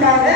எல்லாமே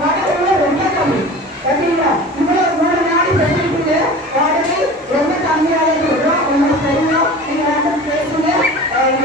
வாடகை ரொம்ப கம்மி. பார்த்தீங்களா? இவ்வளவு 3 நாள் ஃபெசிலிட்டியில வாடகை ரொம்ப கம்மியாக இருக்கிறோம். உங்களுக்கு தெரியும். நீங்க வந்து பேசுங்க.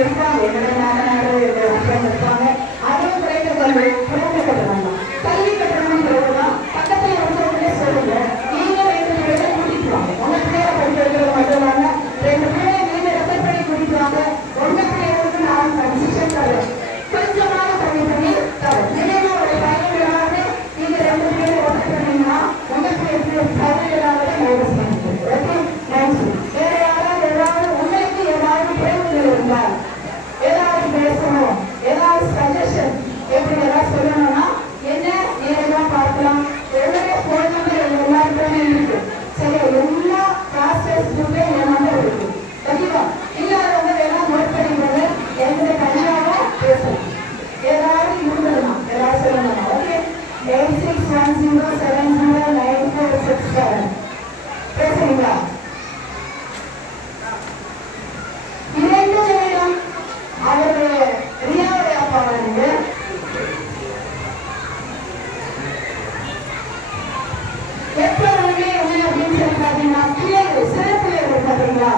இருப்பாங்க என்னோட மாமனார் இருப்பாங்க. அதுவும் குறைந்த கல்வி குறைந்த கட்டணம் தான். கல்வி கட்டணம் தான். பக்கத்தில் இருக்கிறவங்களே சொல்லுங்க. நீங்க 2 பேரை கூட்டிட்டு வாங்க. உங்க பேரை படிக்க வைக்கிறது மட்டும் இல்லாம 2 பேரை நீங்க ரெஃபர் பண்ணி கூட்டிட்டு வாங்க. உங்க பேருக்கு நான் கன்செஷன் தரேன். கொஞ்சமாக கம்மி பண்ணி தரேன். நினைவு ஒரு பையன் எல்லாமே நீங்க 2 பேரை ஒர்க் பண்ணீங்கன்னா உங்க பேருக்கு பையன் எல்லாமே நோட்டீஸ் பண்ணிட்டு. Okay, thank you. வேற யாராவது உங்களுக்கு ஏதாவது கேள்விகள் இருந்தால் ஏதாவது பேசணும், ஏதாவது சஜஷன் எப்படி ஏதாவது சொல்லணும்னா என்ன நேரம் பார்க்கலாம். என்னுடைய போன் நம்பர் எல்லாருக்குமே இருக்கு. சரியா? எல்லா கிளாஸஸ்க்குமே என் நம்பர் இருக்கு. ஓகேவா? இல்லாதவங்க வேணா நோட் பண்ணிக்கிறது. என்னுடைய தனியாக பேசலாம். ஏதாவது இருந்ததுன்னா ஏதாவது சொல்லணும். ஓகே, 8610709467 பேசுறீங்களா? 2 நிமிடம். அவரு ரியாவுடைய அப்பா வந்து எப்ப உண்மை அப்படின்னு சொல்லி பாத்தீங்கன்னா பிள்ளைகள் சிறு பிள்ளைகள் பாத்தீங்களா